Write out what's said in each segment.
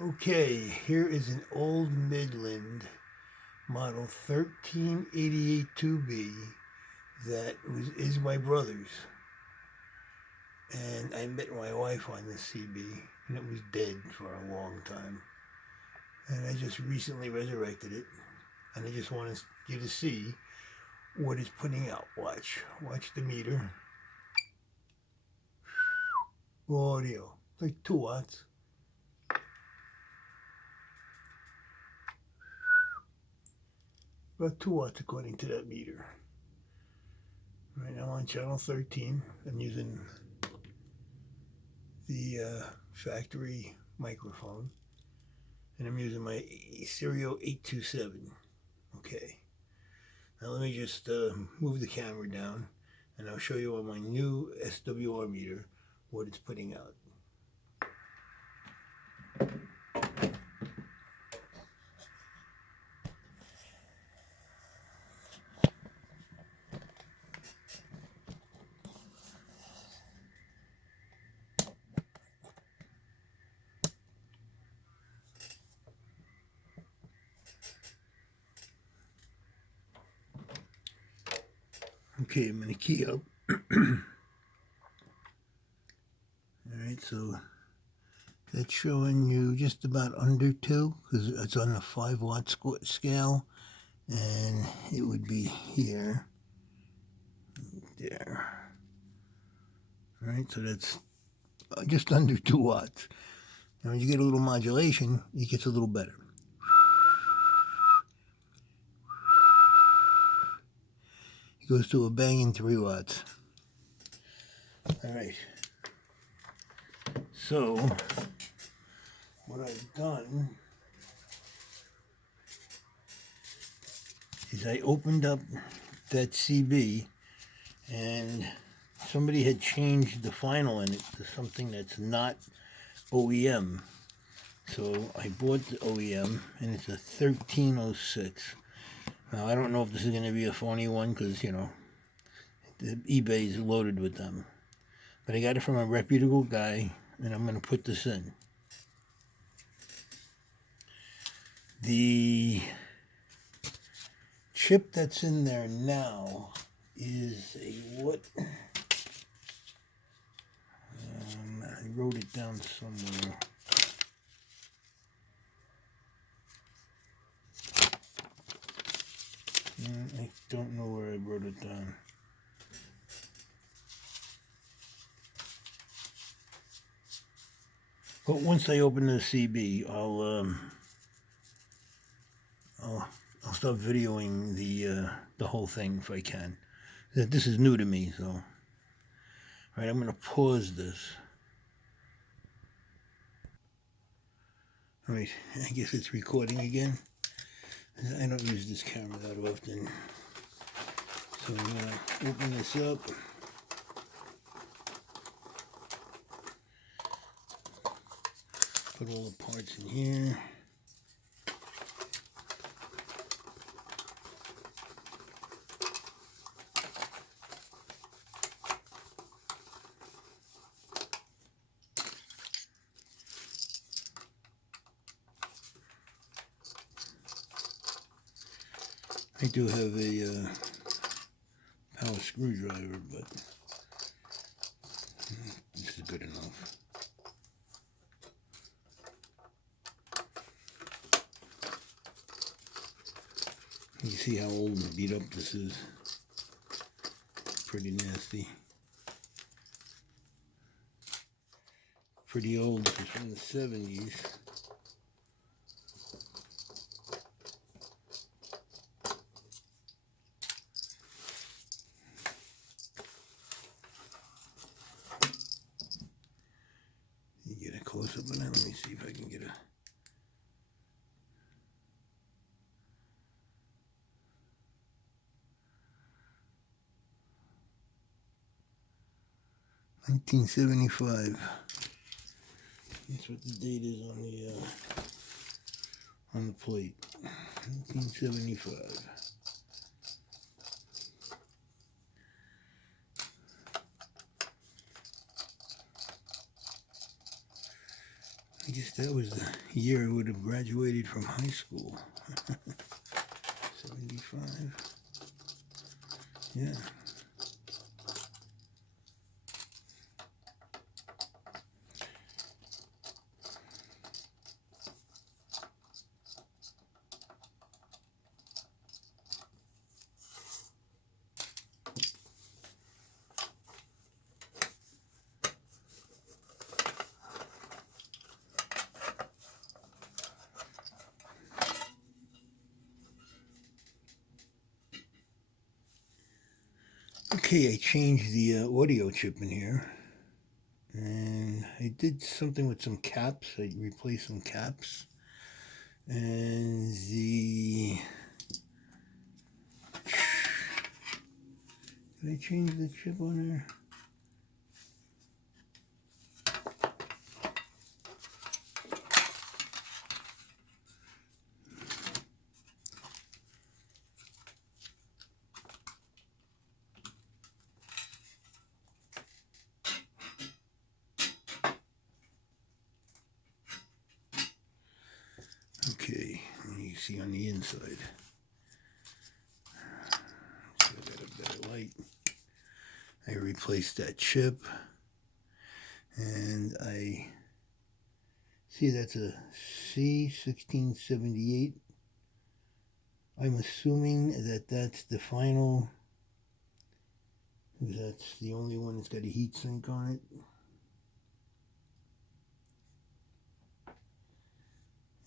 Okay, here is an old Midland model 1388 2B that is my brother's. And I met my wife on this CB, and it was dead for a long time. And I just recently resurrected it, and I just want you to see what it's putting out. Watch the meter. Audio, like 2 watts. About 2 watts according to that meter. Right now on channel 13, I'm using the factory microphone, and I'm using my Stereo 827. Okay, now let me just move the camera down, and I'll show you on my new SWR meter what it's putting out. Okay, I'm going to key up. Alright, so that's showing you just about under 2, because it's on the 5-watt scale, and it would be here, there. Alright, so that's just under 2 watts. And when you get a little modulation, it gets a little better. It goes to a banging 3 watts. Alright. So, what I've done is I opened up that CB, and somebody had changed the final in it to something that's not OEM. So I bought the OEM, and it's a 1306. Now, I don't know if this is going to be a phony one, because, you know, the eBay is loaded with them. But I got it from a reputable guy, and I'm going to put this in. The chip that's in there now is a what? I wrote it down somewhere. I don't know where I wrote it down. But once I open the CB, I'll start videoing the whole thing if I can. This is new to me, so. All right, I'm gonna pause this. All right, I guess it's recording again. I don't use this camera that often, so I'm gonna open this up. Put all the parts in here. I do have a power screwdriver, but this is good enough. You see how old and beat up this is. Pretty nasty. Pretty old. This is from the 70s. You get a close up on that. Let me see if I can get a. $1975. That's what the date is on the plate. 1975. guess that was the year I would have graduated from high school. 75. Yeah. Okay, I changed the audio chip in here, and I did something with some caps. I replaced some caps, and the... Did I change the chip on there? Okay, and you can see on the inside. So I got a better light. I replaced that chip, and I see that's a C1678. I'm assuming that that's the final, that's the only one that's got a heat sink on it.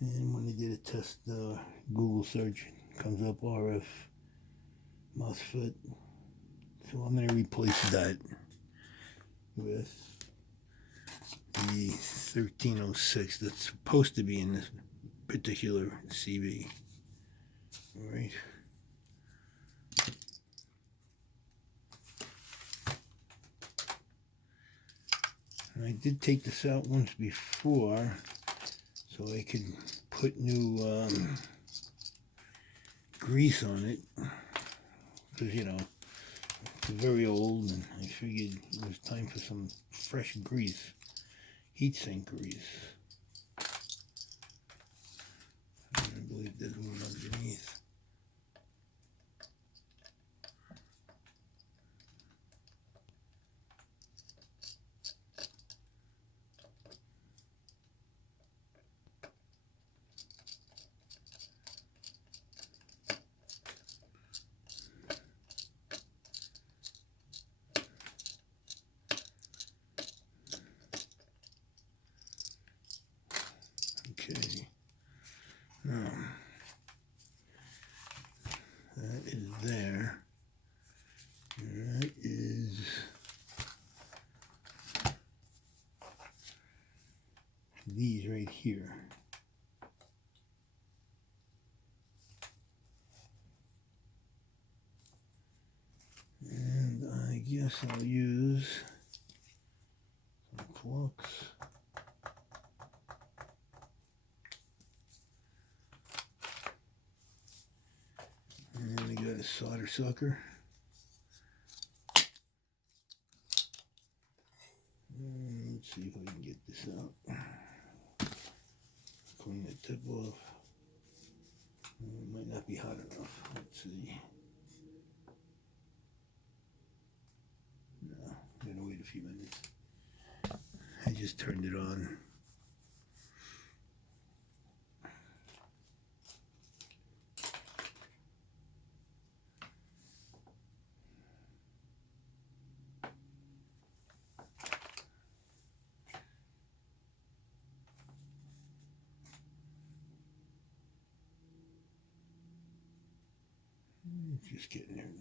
And when I did a test Google search, it comes up RF MOSFET. So I'm going to replace that with the 1306 that's supposed to be in this particular CB. All right. And I did take this out once before, so I could put new grease on it, because, you know, it's very old, and I figured it was time for some fresh grease, heatsink grease. I believe there's one underneath. Okay, now that is there, and that is these right here. And I guess I'll use some flux. And I got a solder sucker. And let's see if I can get this out. Clean the tip off. It might not be hot enough. Let's see. No, I'm gonna wait a few minutes. I just turned it on. Just getting there now.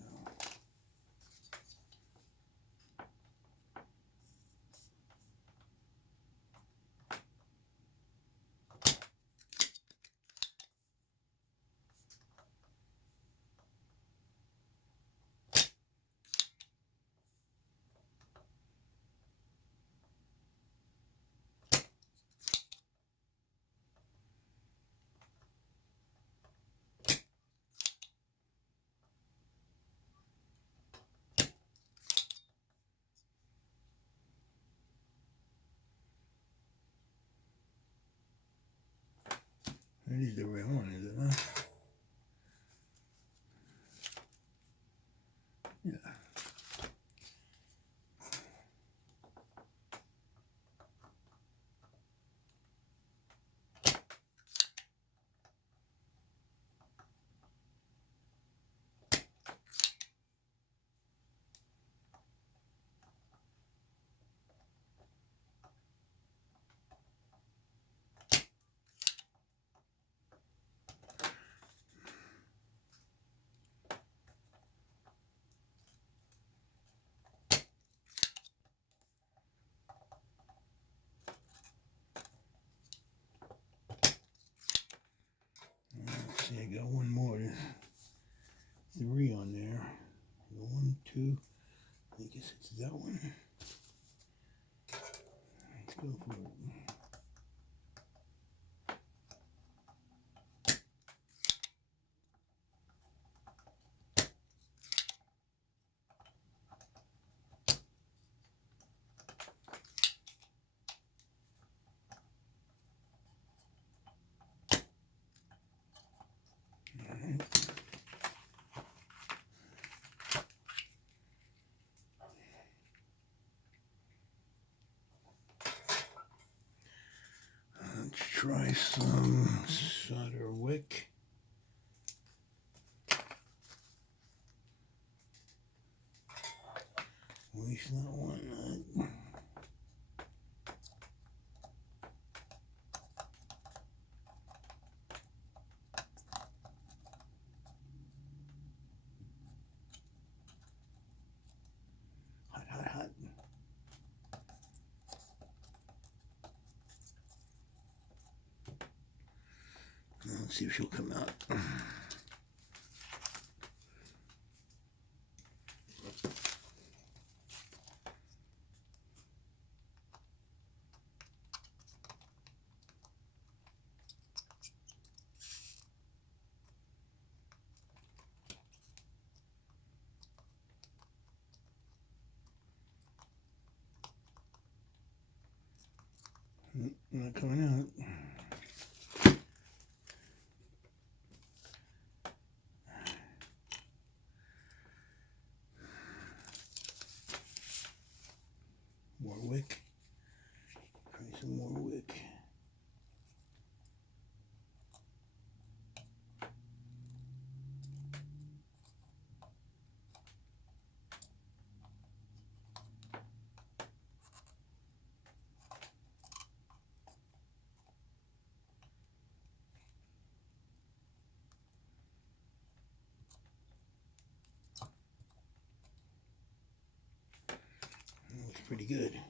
That is the right one, is it, huh? Yeah. Let's see, I got one more. There's 3 on there. 1, 2. I guess it's that one. Let's go for it. Let's try some solder wick. At least not one. Hot, hot, hot. Let's see if she'll come out. Not coming out. More wick. Try some more wick. Looks pretty good.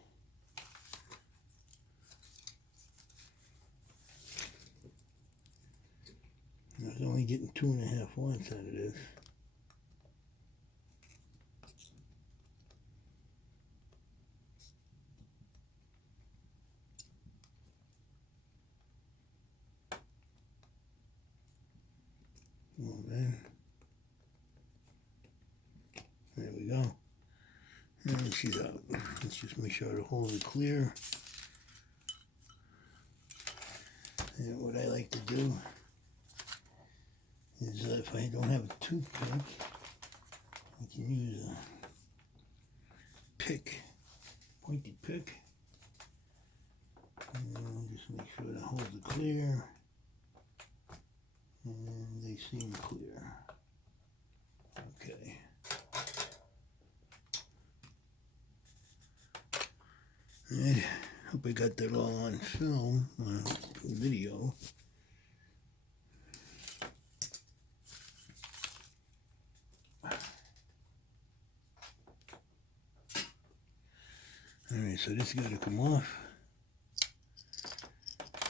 I was only getting 2.5 watts out of this. Oh man. There we go. And she's out. Let's just make sure the holes are clear. And what I like to do is if I don't have a toothpick, I can use a pick, pointy pick. And just make sure the holes are clear. And they seem clear. Okay. I hope I got that all on film, on video. Alright, so this got to come off.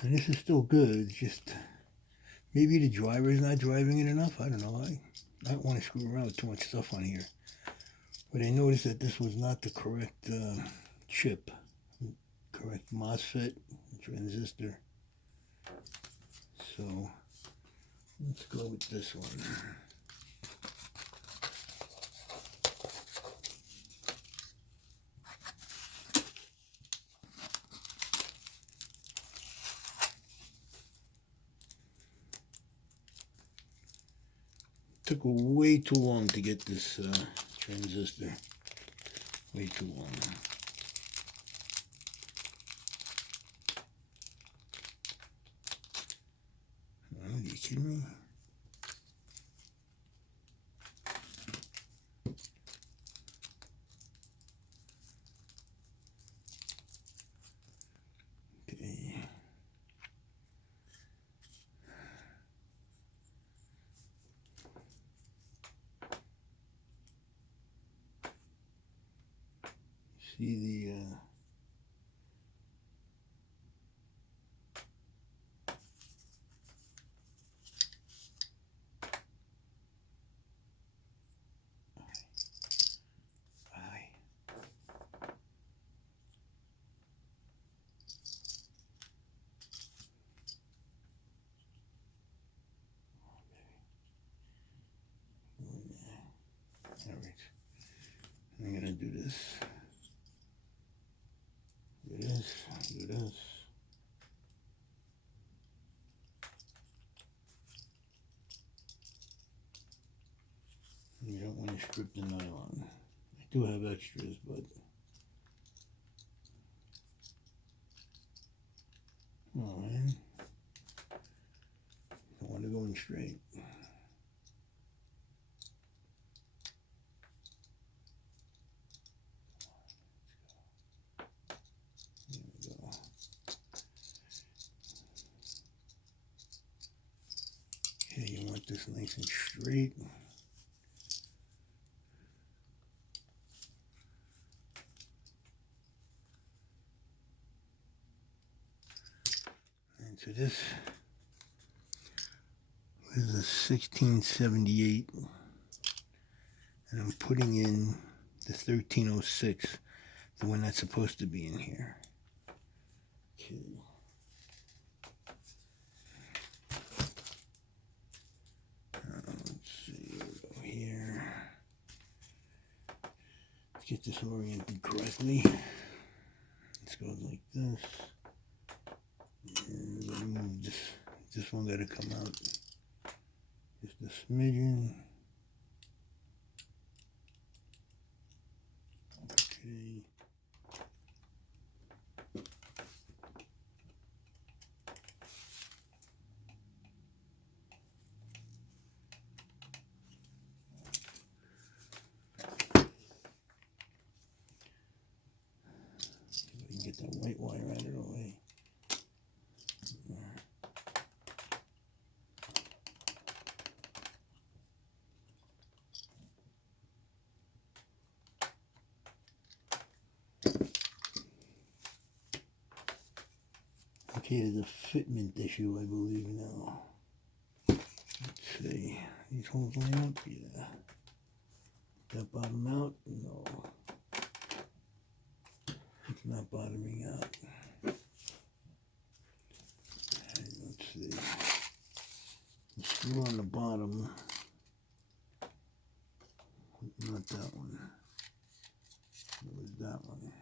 And this is still good, it's just maybe the driver is not driving it enough. I don't know. I don't want to screw around with too much stuff on here. But I noticed that this was not the correct chip. Correct MOSFET, transistor. So let's go with this one. Took way too long to get this transistor. Way too long. Are you kidding me? Okay. See the Alright, I'm gonna do this. Do this, do this. You don't want to strip the nylon. I do have extras, but oh man, I want to go in straight. Okay, you want this nice and straight. And so this is a 1678, and I'm putting in the 1306, the one that's supposed to be in here. Okay. Let's see, we'll go here. Let's get this oriented correctly. Let's go like this. And remove this. This one got to come out just a smidgen. Okay. Get that white wire out of the way. Okay, there's a fitment issue, I believe now. Let's see. These holes line up? Yeah. That bottom out? No. It's not bottoming out. Let's see. The screw on the bottom. Not that one. It was that one.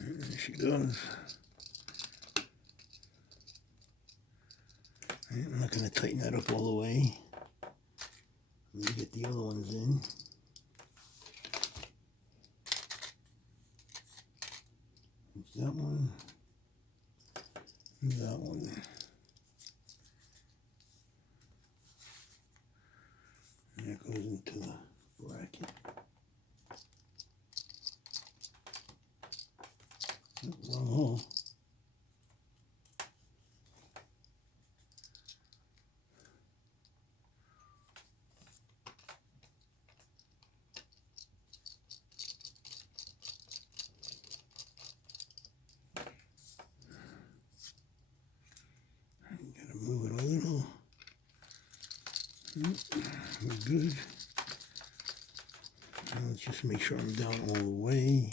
There she goes. I'm not going to tighten that up all the way. Let me get the other ones in. There's that one. And that one. And that goes into the bracket. Wrong hole. We're good. Let's just make sure I'm down all the way.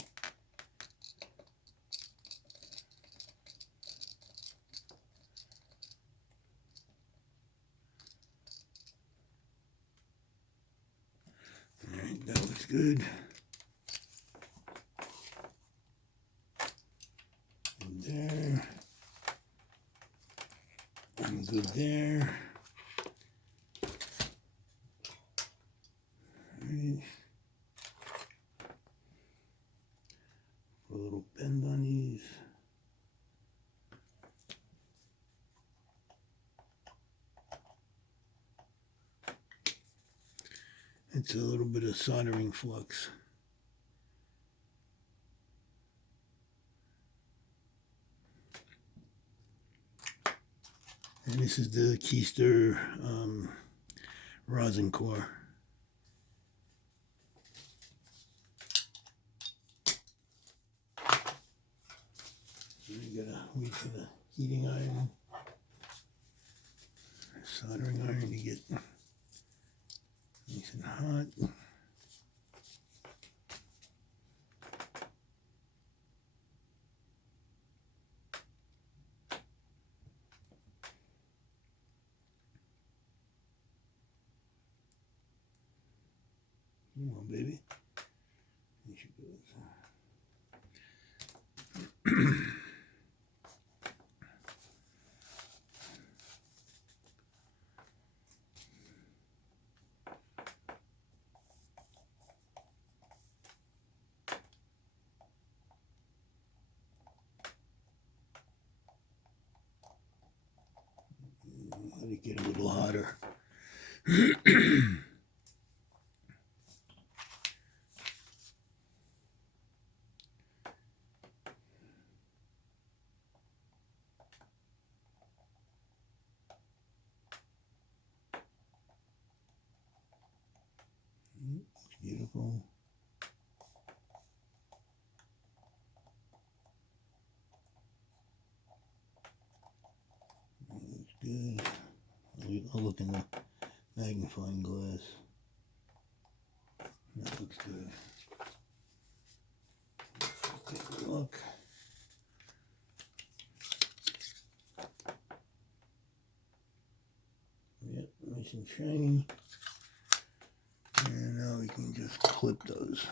All right, that was good. And there. I'm good there. Right. Put a little bend on these. It's a little bit of soldering flux. And this is the keister rosin core. So you gotta wait for the heating iron, soldering iron to get nice and hot. Come on, baby. There she goes. Let it get a little hotter. It's beautiful. It's good. I'll look in the magnifying glass. That looks good. Take a look. Yep, nice and shiny. And now we can just clip those.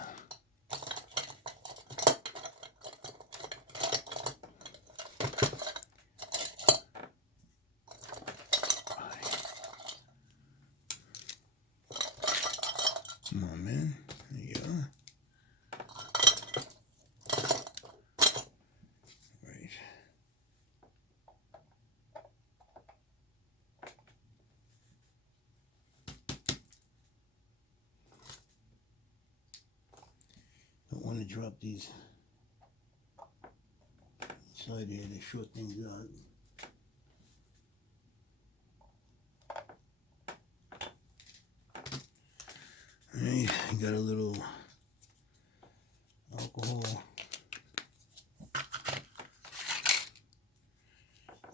Come on, man. There you go. Right. Don't want to drop these inside here to short things out. Alright, I got a little alcohol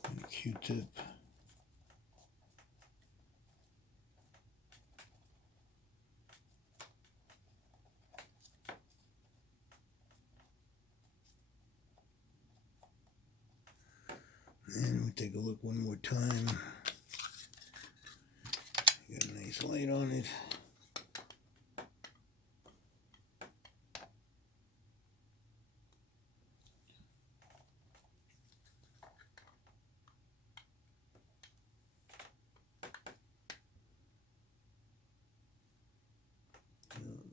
and a Q-tip. And we take a look one more time. Got a nice light on it.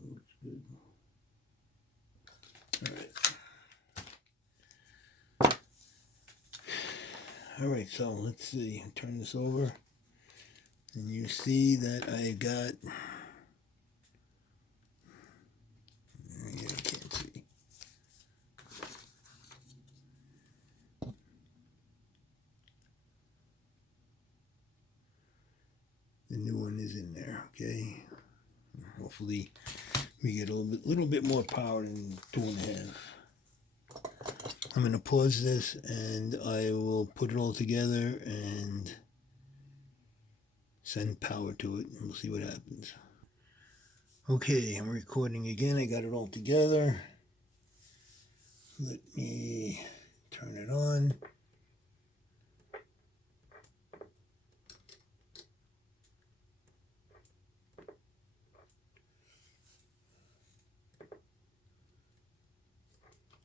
Looks good. All right, so let's see. Turn this over, and you see that I got. Yeah, I can't see. The new one is in there. Okay. Hopefully, we get a little bit more power than 2.5. I'm going to pause this and I will put it all together and send power to it, and we'll see what happens. Okay, I'm recording again. I got it all together. Let me turn it on.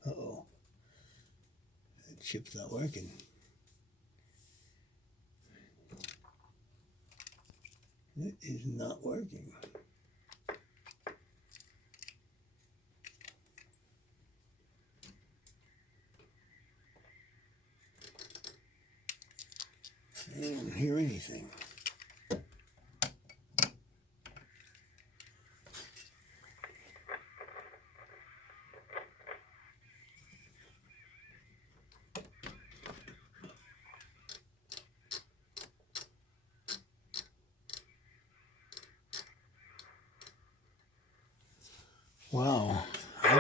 Uh-oh. That chip's not working. It is not working. I don't hear anything. Wow. There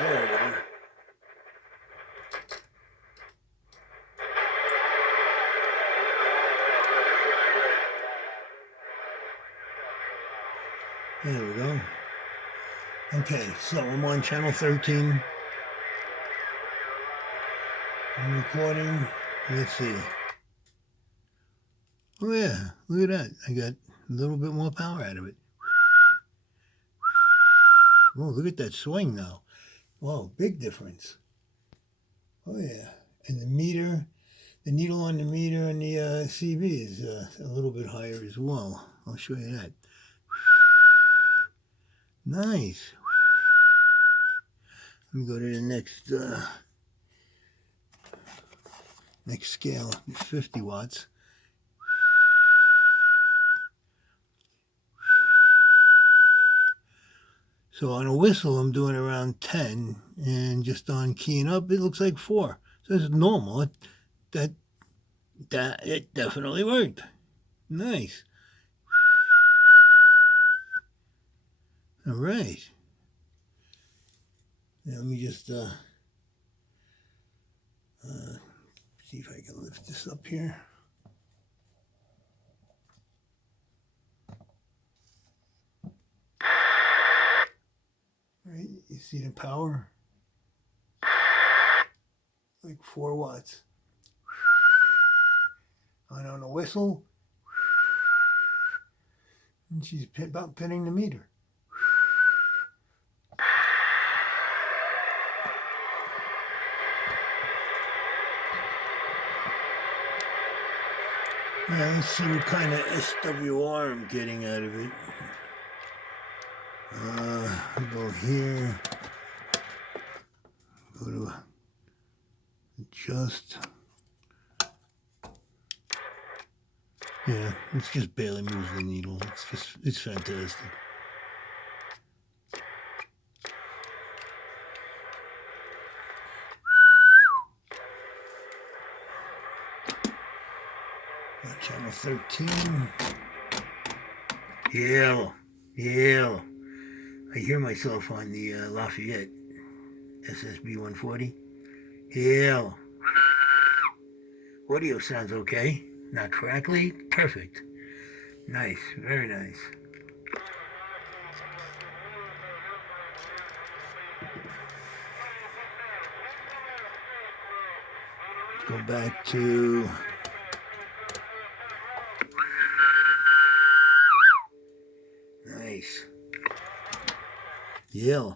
we go. There we go. Okay, so I'm on channel 13. I'm recording. Let's see. Oh yeah, look at that. I got a little bit more power out of it. Oh, look at that swing now. Whoa, big difference. Oh yeah. And the meter, the needle on the meter and the CB is a little bit higher as well. I'll show you that. Nice. Let me go to the next scale. It's 50 watts. So on a whistle, I'm doing around 10, and just on keying up, it looks like 4. So it's normal. It definitely worked. Nice. All right. Now let me just see if I can lift this up here. Right, you see the power? Like 4 watts. And on a whistle, and she's about pinning the meter. Now let's see what kind of SWR I'm getting out of it. Go here, go to adjust. Yeah, it's just barely moves the needle. It's fantastic. Channel 13. Yeah. I hear myself on the Lafayette SSB 140. Yeah. Audio sounds okay. Not crackly. Perfect. Nice. Very nice. Let's go back to... Nice. Yeah.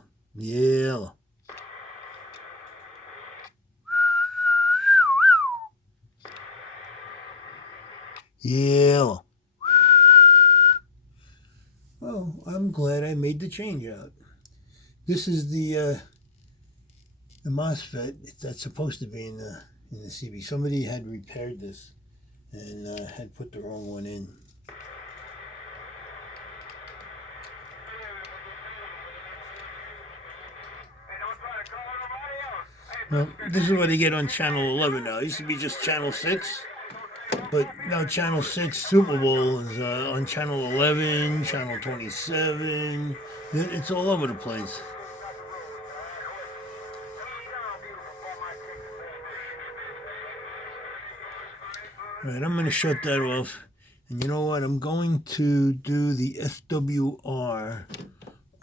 Well, I'm glad I made the change out. This is the MOSFET that's supposed to be in the CB. Somebody had repaired this and had put the wrong one in. Well, this is what they get on channel 11 now. It used to be just channel 6, but now channel 6 Super Bowl is on channel 11, channel 27. It's all over the place. All right, I'm going to shut that off, And you know what? I'm going to do the SWR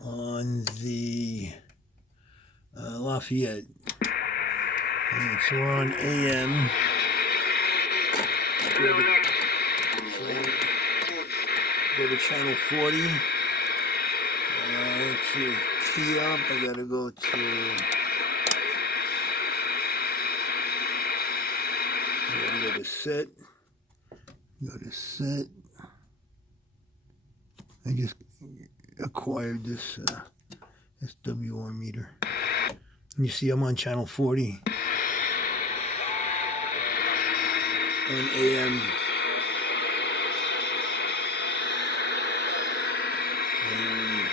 on the Lafayette. And so we're on AM. Go to channel 40. Let's see, key up. I gotta go to set. Go to set. I just acquired this SWR meter. And you see I'm on channel 40 on AM. And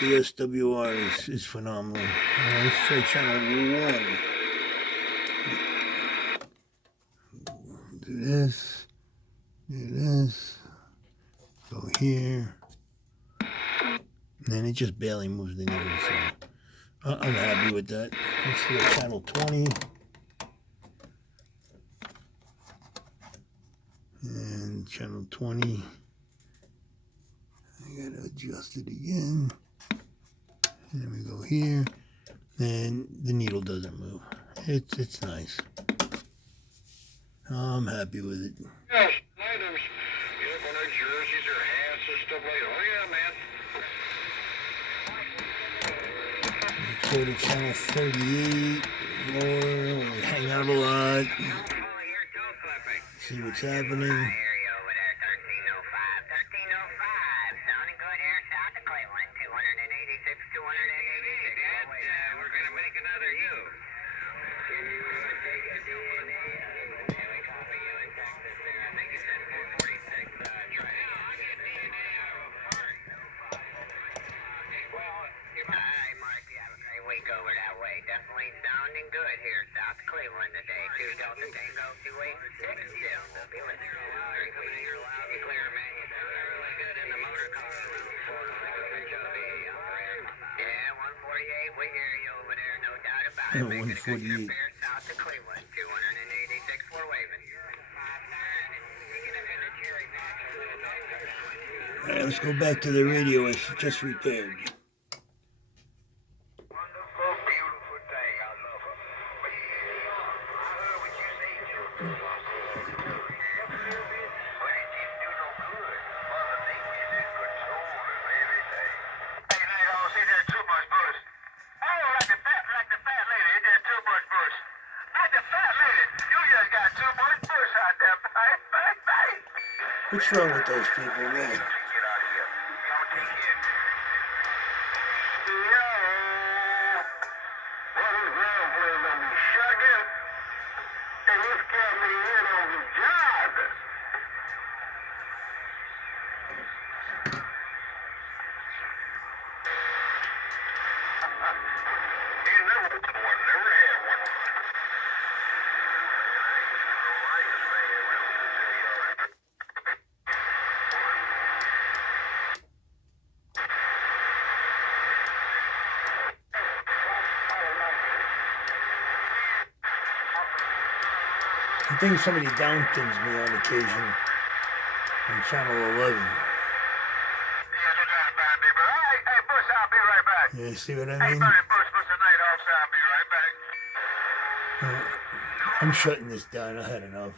the SWR is phenomenal. Let's try channel 1. Do this. Do this. Go here. And it just barely moves the needle, so I'm happy with that. Let's see at channel 20. And channel 20. I gotta adjust it again. And then we go here. And the needle doesn't move. It's nice. I'm happy with it. Yes, items. You look on their jerseys or hats and stuff like that. Oh, yeah, man. Let's go to channel 38. More. We hang out a lot. See what's happening. We're going to make another U. Over that way. Definitely sounding good here. South Cleveland today. 2 Delta Tango 286 still. We'll be with you. Coming in here loud and clear, man. You sound really good in the motor car around 4. Yeah, 148. We hear you over there. No doubt about it. Making a good trip here. South of Cleveland. 286. We're waving. All right, let's go back to the radio I just repaired. What's wrong with those people, man? I think somebody downpins me on occasion on channel 11. Yeah, see what I mean? I'm shutting this down. I had enough.